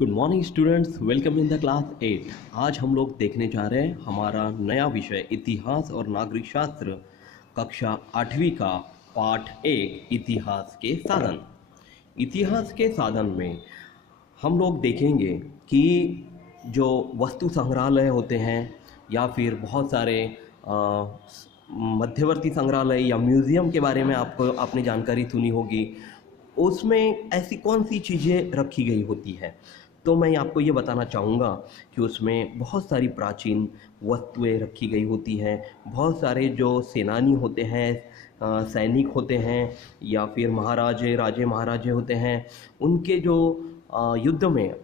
Good morning students, welcome in the class 8। आज हम लोग देखने जा रहे हैं हमारा नया विषय इतिहास और नागरिक शास्त्र कक्षा 8वीं का पाठ 1 इतिहास के साधन। इतिहास के साधन में हम लोग देखेंगे कि जो वस्तु संग्रहालय होते हैं या फिर बहुत सारे मध्यवर्ती संग्रहालय या म्यूज़ियम के बारे में आपने जानकारी सुनी होगी। उसमें ऐसी कौन सी चीज़ें रखी गई होती है, तो मैं आपको ये बताना चाहूँगा कि उसमें बहुत सारी प्राचीन वस्तुएं रखी गई होती हैं। बहुत सारे जो सेनानी होते हैं, सैनिक होते हैं या फिर राजे महाराजे होते हैं, उनके जो युद्ध में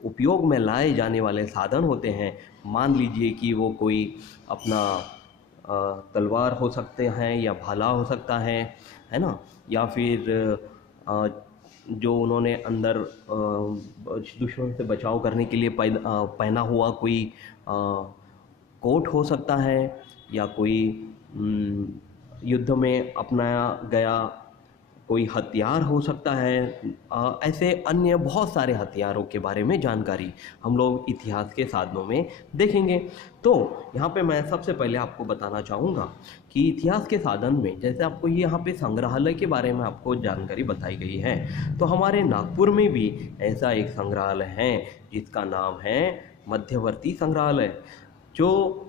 उपयोग में लाए जाने वाले साधन होते हैं। मान लीजिए कि वो कोई अपना तलवार हो सकते हैं या भाला हो सकता है ना, या फिर जो उन्होंने अंदर दुश्मन से बचाव करने के लिए पहना हुआ कोई कोट हो सकता है, या कोई युद्ध में अपनाया गया कोई हथियार हो सकता है। ऐसे अन्य बहुत सारे हथियारों के बारे में जानकारी हम लोग इतिहास के साधनों में देखेंगे। तो यहाँ पे मैं सबसे पहले आपको बताना चाहूँगा कि इतिहास के साधन में जैसे आपको ये यहाँ पे संग्रहालय के बारे में आपको जानकारी बताई गई है, तो हमारे नागपुर में भी ऐसा एक संग्रहालय है जिसका नाम है मध्यवर्ती संग्रहालय, जो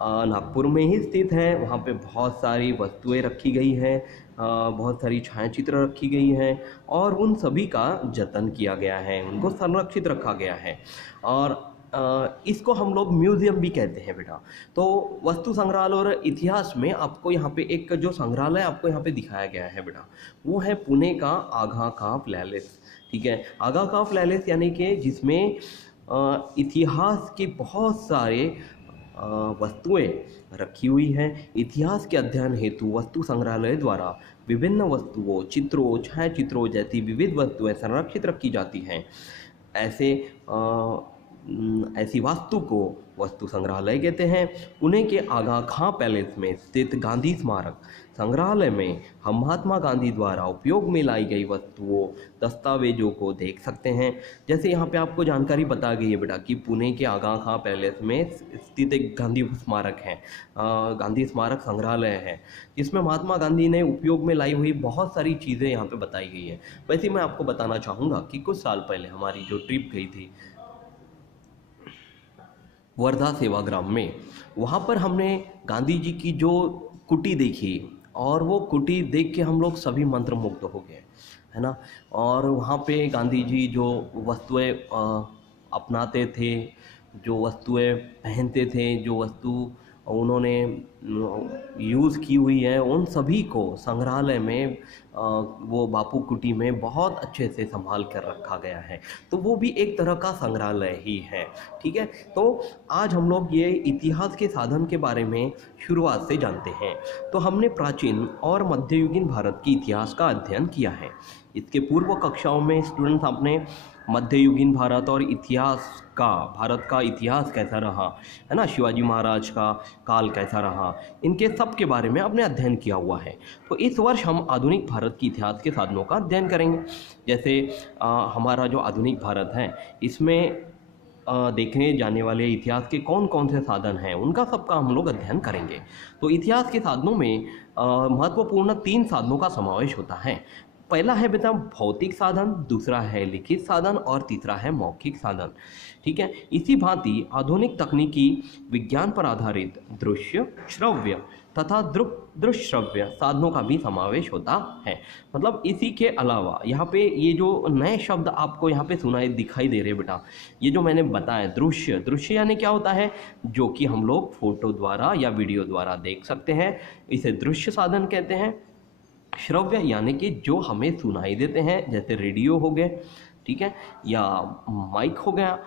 नागपुर में ही स्थित है। वहाँ पे बहुत सारी वस्तुएं रखी गई हैं, बहुत सारी छायाचित्र रखी गई हैं और उन सभी का जतन किया गया है, उनको संरक्षित रखा गया है। और इसको हम लोग म्यूज़ियम भी कहते हैं बेटा। तो वस्तु संग्रहालय और इतिहास में आपको यहाँ पे एक जो संग्रहालय आपको यहाँ पे दिखाया गया है बेटा, वो है पुणे का आगा खां पैलेस। ठीक है, आगा खां पैलेस यानी कि जिसमें इतिहास की बहुत सारे वस्तुएं रखी हुई हैं। इतिहास के अध्ययन हेतु वस्तु संग्रहालय द्वारा विभिन्न वस्तुओं, चित्रों, छायाचित्रों जैसी विविध वस्तुएं संरक्षित रखी जाती हैं। ऐसी वास्तु को वस्तु संग्रहालय कहते हैं। पुणे के आगा खां पैलेस में स्थित गांधी स्मारक संग्रहालय में हम महात्मा गांधी द्वारा उपयोग में लाई गई वस्तुओं, दस्तावेजों को देख सकते हैं। जैसे यहाँ पे आपको जानकारी बता गई है बेटा कि पुणे के आगा खां पैलेस में स्थित एक गांधी स्मारक है, गांधी स्मारक संग्रहालय है, जिसमें महात्मा गांधी ने उपयोग में लाई हुई बहुत सारी चीज़ें यहाँ पे बताई गई है। वैसे मैं आपको बताना चाहूँगा कि कुछ साल पहले हमारी जो ट्रिप गई थी वर्धा सेवाग्राम में, वहाँ पर हमने गांधी जी की जो कुटी देखी और वो कुटी देख के हम लोग सभी मंत्रमुग्ध हो गए, है ना। और वहाँ पे गांधी जी जो वस्तुएं अपनाते थे, जो वस्तुएं पहनते थे, जो वस्तु उन्होंने यूज़ की हुई है, उन सभी को संग्रहालय में वो बापू कुटी में बहुत अच्छे से संभाल कर रखा गया है। तो वो भी एक तरह का संग्रहालय ही है। ठीक है, तो आज हम लोग ये इतिहास के साधन के बारे में शुरुआत से जानते हैं। तो हमने प्राचीन और मध्ययुगीन भारत के इतिहास का अध्ययन किया है। इसके पूर्व कक्षाओं में स्टूडेंट्स आपने मध्ययुगीन भारत और भारत का इतिहास कैसा रहा, है ना, शिवाजी महाराज का काल कैसा रहा, इनके सब के बारे में आपने अध्ययन किया हुआ है। तो इस वर्ष हम आधुनिक भारत के इतिहास के साधनों का अध्ययन करेंगे। जैसे हमारा जो आधुनिक भारत है, इसमें देखने जाने वाले इतिहास के कौन कौन से साधन हैं, उनका सबका हम लोग अध्ययन करेंगे। तो इतिहास के साधनों में महत्वपूर्ण 3 साधनों का समावेश होता है। पहला है बेटा भौतिक साधन, दूसरा है लिखित साधन और तीसरा है मौखिक साधन। ठीक है, इसी भांति आधुनिक तकनीकी विज्ञान पर आधारित दृश्य, श्रव्य तथा दृश्य श्रव्य साधनों का भी समावेश होता है। मतलब इसी के अलावा यहाँ पे ये जो नए शब्द आपको यहाँ पे दिखाई दे रहे बेटा, ये जो मैंने बताया दृश्य यानी क्या होता है, जो कि हम लोग फोटो द्वारा या वीडियो द्वारा देख सकते हैं, इसे दृश्य साधन कहते हैं। श्रव्य यानी कि जो हमें सुनाई देते हैं, जैसे रेडियो हो गए, ठीक है, या माइक हो गया,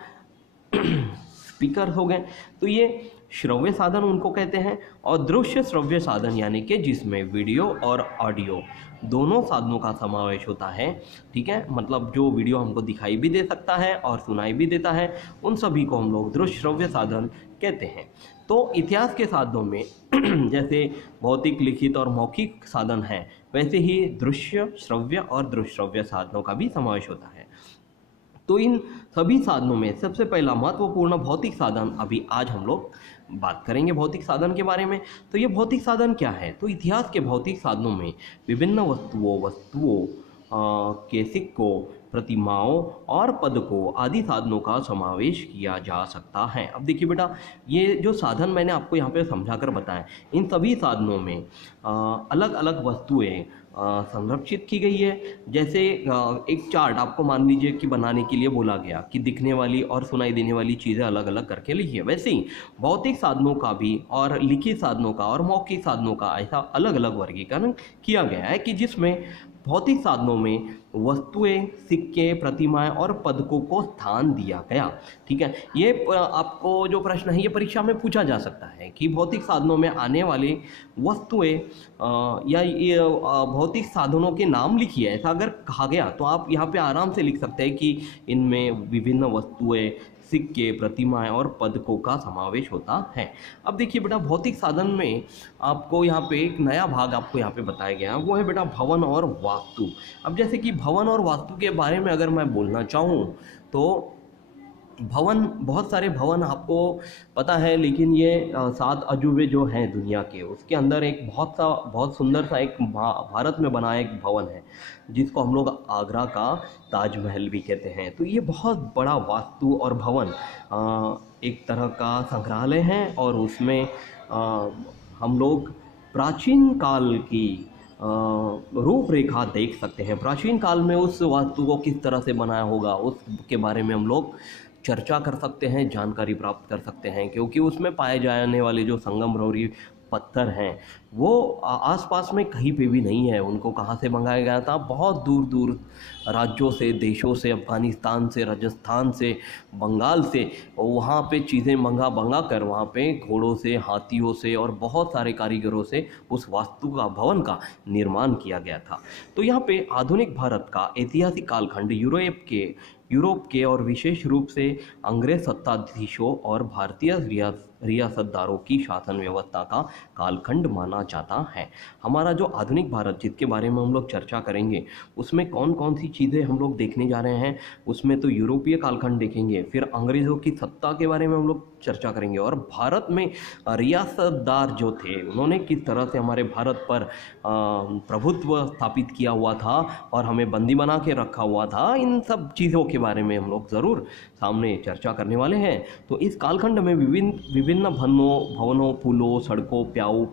स्पीकर हो गए, तो ये श्रव्य साधन उनको कहते हैं। और दृश्य श्रव्य साधन यानी कि जिसमें वीडियो और ऑडियो दोनों साधनों का समावेश होता है। ठीक है, मतलब जो वीडियो हमको दिखाई भी दे सकता है और सुनाई भी देता है, उन सभी को हम लोग दृश्य श्रव्य साधन कहते हैं। तो इतिहास के साधनों में जैसे भौतिक, लिखित और मौखिक साधन हैं, वैसे ही दृश्य, श्रव्य और दृश्य श्रव्य साधनों का भी समावेश होता है। तो इन सभी साधनों में सबसे पहला महत्वपूर्ण भौतिक साधन अभी आज हम लोग बात करेंगे भौतिक साधन के बारे में। तो ये भौतिक साधन क्या है? तो इतिहास के भौतिक साधनों में विभिन्न वस्तुओं के सिक्कों, प्रतिमाओं और पदकों आदि साधनों का समावेश किया जा सकता है। अब देखिए बेटा, ये जो साधन मैंने आपको यहाँ पे समझा कर बताया, इन सभी साधनों में अलग अलग वस्तुएं संरक्षित की गई है। जैसे एक चार्ट आपको मान लीजिए कि बनाने के लिए बोला गया कि दिखने वाली और सुनाई देने वाली चीज़ें अलग अलग करके लिखिए, वैसे ही भौतिक साधनों का भी और लिखित साधनों का और मौखिक साधनों का ऐसा अलग अलग वर्गीकरण किया गया है कि जिसमें भौतिक साधनों में वस्तुएं, सिक्के, प्रतिमाएं और पदकों को स्थान दिया गया। ठीक है, ये आपको जो प्रश्न है ये परीक्षा में पूछा जा सकता है कि भौतिक साधनों में आने वाली वस्तुएं या ये भौतिक साधनों के नाम लिखिए, ऐसा अगर कहा गया तो आप यहाँ पे आराम से लिख सकते हैं कि इनमें विभिन्न वस्तुएं, सिक्के, प्रतिमाएं और पदकों का समावेश होता है। अब देखिए बेटा, भौतिक साधन में आपको यहाँ पे एक नया भाग आपको यहाँ पे बताया गया है, वो है बेटा भवन और वास्तु। अब जैसे कि भवन और वास्तु के बारे में अगर मैं बोलना चाहूँ तो भवन, बहुत सारे भवन आपको पता है, लेकिन ये 7 अजूबे जो हैं दुनिया के, उसके अंदर एक बहुत सुंदर सा एक भारत में बना एक भवन है जिसको हम लोग आगरा का ताजमहल भी कहते हैं। तो ये बहुत बड़ा वास्तु और भवन एक तरह का संग्रहालय है और उसमें हम लोग प्राचीन काल की रूपरेखा देख सकते हैं। प्राचीन काल में उस वास्तु को किस तरह से बनाया होगा उसके बारे में हम लोग चर्चा कर सकते हैं, जानकारी प्राप्त कर सकते हैं, क्योंकि उसमें पाए जाने वाले जो संगमरवरी पत्थर हैं वो आसपास में कहीं पे भी नहीं है। उनको कहाँ से मंगाया गया था? बहुत दूर दूर राज्यों से, देशों से, अफगानिस्तान से, राजस्थान से, बंगाल से, वहाँ पे चीज़ें मंगा कर वहाँ पे घोड़ों से, हाथियों से और बहुत सारे कारीगरों से उस वास्तु का, भवन का निर्माण किया गया था। तो यहाँ पे आधुनिक भारत का ऐतिहासिक कालखंड यूरोप के और विशेष रूप से अंग्रेज सत्ताधीशों और भारतीय रियासतदारों की शासन व्यवस्था का कालखंड माना जाता है। हमारा जो आधुनिक भारत जिसके बारे में हम लोग चर्चा करेंगे, उसमें कौन कौन सी चीज़ें हम लोग देखने जा रहे हैं, उसमें तो यूरोपीय कालखंड देखेंगे, फिर अंग्रेज़ों की सत्ता के बारे में हम लोग चर्चा करेंगे और भारत में रियासतदार जो थे उन्होंने किस तरह से हमारे भारत पर प्रभुत्व स्थापित किया हुआ था और हमें बंदी बना के रखा हुआ था। इन सब चीज़ों के बारे में हम लोग ज़रूर सामने चर्चा करने वाले हैं। तो इस कालखंड में विभिन्न भवनों, पुलों, सड़कों, प्याऊ,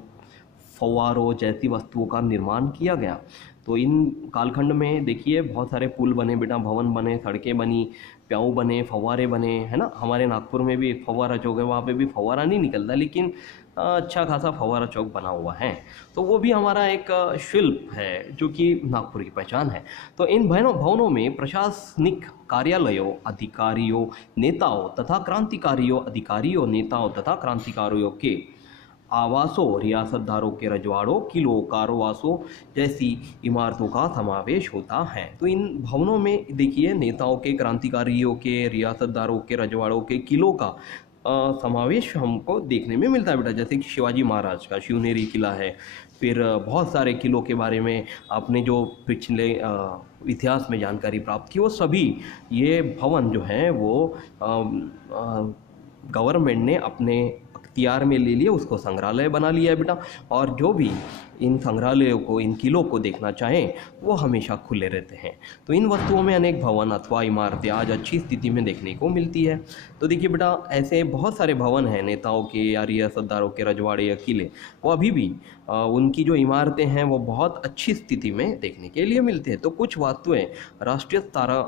फव्वारों जैसी वस्तुओं का निर्माण किया गया। तो इन कालखंड में देखिए बहुत सारे पुल बने बेटा, भवन बने, सड़कें बनी, प्याऊ बने, फव्वारे बने, है ना। हमारे नागपुर में भी एक फव्वारा चौक है, वहाँ पे भी फव्वारा नहीं निकलता लेकिन अच्छा खासा फव्वारा चौक बना हुआ है। तो वो भी हमारा एक शिल्प है जो कि नागपुर की पहचान है। तो इन भवनों में प्रशासनिक कार्यालयों, अधिकारियों, नेताओं तथा क्रांतिकारियों के आवासों, रियासतदारों के रजवाड़ों, किलों, कारावासों जैसी इमारतों का समावेश होता है। तो इन भवनों में देखिए नेताओं के, क्रांतिकारियों के, रियासतदारों के, रजवाड़ों के, किलों का समावेश हमको देखने में मिलता है बेटा। जैसे कि शिवाजी महाराज का शिवनेरी किला है, फिर बहुत सारे किलों के बारे में आपने जो पिछले इतिहास में जानकारी प्राप्त की, वो सभी ये भवन जो हैं वो गवर्नमेंट ने अपने अख्तियार में ले लिए, उसको संग्रहालय बना लिया है बेटा। और जो भी इन संग्रहालयों को, इन किलों को देखना चाहें वो हमेशा खुले रहते हैं। तो इन वस्तुओं में अनेक भवन अथवा इमारतें आज अच्छी स्थिति में देखने को मिलती है। तो देखिए बेटा, ऐसे बहुत सारे भवन हैं नेताओं के या रियासतदारों के, रजवाड़े या किले, वो अभी भी उनकी जो इमारतें हैं वो बहुत अच्छी स्थिति में देखने के लिए मिलते हैं। तो कुछ वस्तुएँ राष्ट्रीय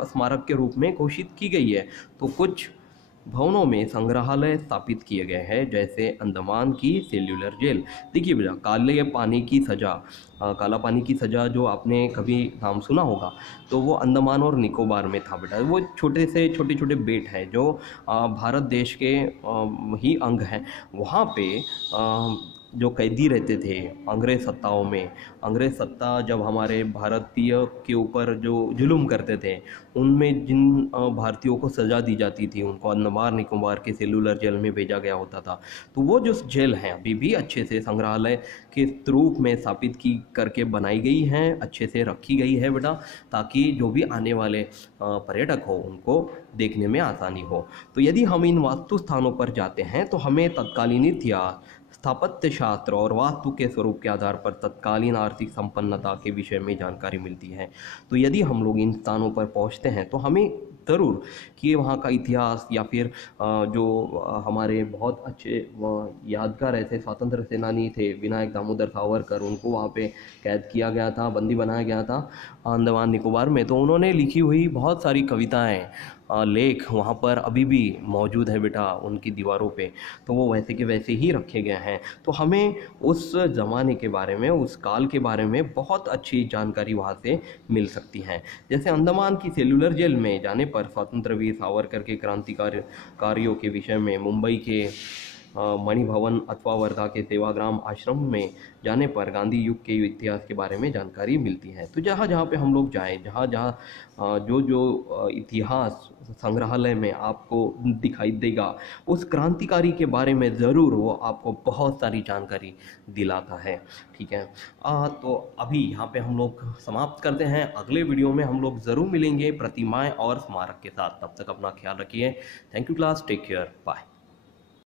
स्मारक के रूप में घोषित की गई है, तो कुछ भवनों में संग्रहालय स्थापित किए गए हैं, जैसे अंडमान की सेल्युलर जेल। देखिए भैया, काला पानी की सज़ा जो आपने कभी नाम सुना होगा, तो वो अंडमान और निकोबार में था बेटा। वो छोटे छोटे बेट हैं जो भारत देश के ही अंग हैं। वहाँ पे जो कैदी रहते थे अंग्रेज़ सत्ताओं में, अंग्रेज़ सत्ता जब हमारे भारतीय के ऊपर जो जुल्म करते थे, उनमें जिन भारतीयों को सज़ा दी जाती थी उनको अंडमान निकोबार के सेलुलर जेल में भेजा गया होता था। तो वो जो जेल हैं अभी भी अच्छे से संग्रहालय के रूप में स्थापित करके बनाई गई हैं, अच्छे से रखी गई है बेटा, ताकि जो भी आने वाले पर्यटक हो उनको देखने में आसानी हो। तो यदि हम इन वास्तु स्थानों पर जाते हैं तो हमें तत्कालीन इतिहास, स्थापत्य शास्त्र और वास्तु के स्वरूप के आधार पर तत्कालीन आर्थिक संपन्नता के विषय में जानकारी मिलती है। तो यदि हम लोग इन स्थानों पर पहुंचते हैं तो हमें ज़रूर कि वहाँ का इतिहास या फिर जो हमारे बहुत अच्छे यादगार ऐसे स्वतंत्र सेनानी थे विनायक दामोदर सावरकर, उनको वहाँ पे कैद किया गया था, बंदी बनाया गया था अंडमान निकोबार में। तो उन्होंने लिखी हुई बहुत सारी कविताएं, लेख वहाँ पर अभी भी मौजूद है बेटा उनकी दीवारों पे। तो वो वैसे के वैसे ही रखे गए हैं। तो हमें उस ज़माने के बारे में, उस काल के बारे में बहुत अच्छी जानकारी वहाँ से मिल सकती है। जैसे अंडमान की सेलुलर जेल में जाने पर स्वतंत्र वीर सावरकर के क्रांतिकारी कार्यों के विषय में, मुंबई के मणिभवन अथवा वर्धा के सेवाग्राम आश्रम में जाने पर गांधी युग के इतिहास के बारे में जानकारी मिलती है। तो जहाँ जहाँ पे हम लोग जाएं, जहाँ जहाँ जो इतिहास संग्रहालय में आपको दिखाई देगा, उस क्रांतिकारी के बारे में ज़रूर वो आपको बहुत सारी जानकारी दिलाता है। ठीक है, तो अभी यहाँ पे हम लोग समाप्त करते हैं। अगले वीडियो में हम लोग ज़रूर मिलेंगे प्रतिमाएं और स्मारक के साथ। तब तक अपना ख्याल रखिए। Thank you class, take care, bye.